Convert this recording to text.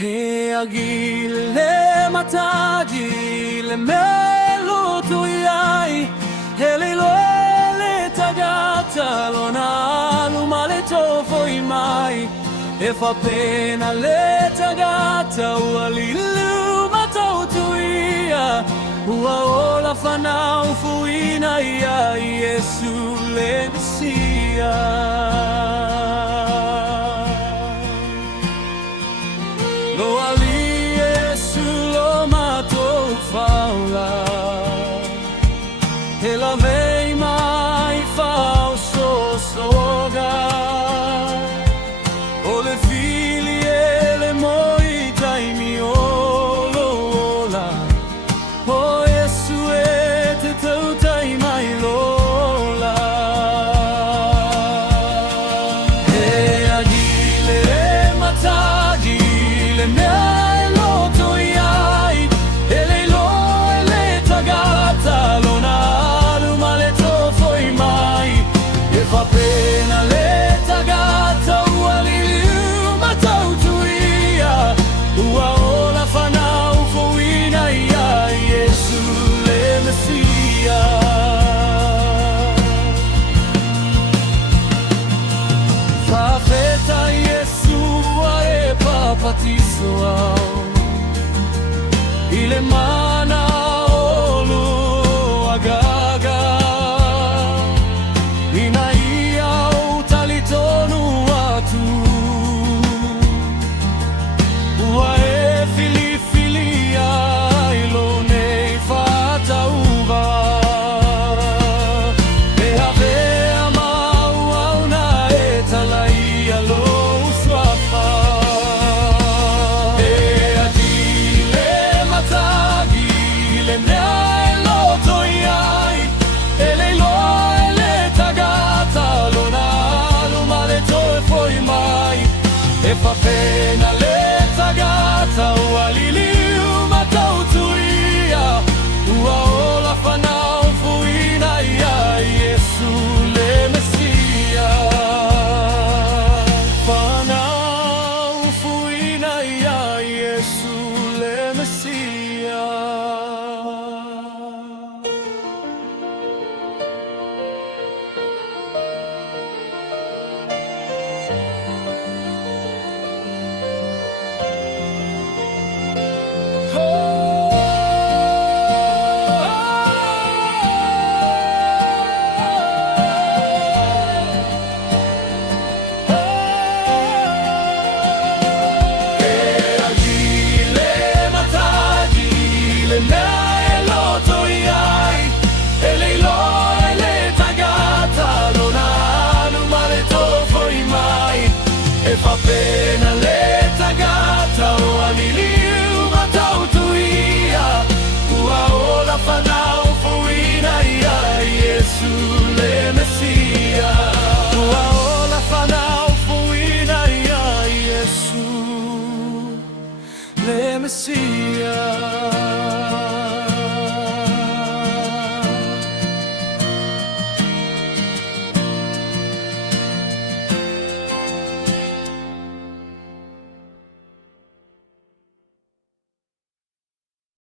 Agile mataji le melo tuyai Helilo ele tagata lona lumale tofo imai E fa pena le tagata ualilu matautuia Ua ola fanau fuina ia Yesu le Mesia Lo ali Yesu lo matou faula E la vei mai falso soga O le fili e le moita i miolola O Yesu e te tauta i mai lola E agile e matagi le mie loto iai E le lo e le tagata lonaru ma le tofoi mai E fa pena le tagata ualiu ma tautuia Ua ola fanau foina ia Yesu le Mesia Fa feta Yesu e papatiso au Ile mana olu agaga Ina ia o talitonu atu Ua e fili filia ilo nei fata uva E avea mau au na e talaia lo uswafa E fa pena le tagata ua liliu matautuia Ua ola fanau fuina ia Yesu le Mesia Fanau fuina ia Yesu le Mesia E fa pena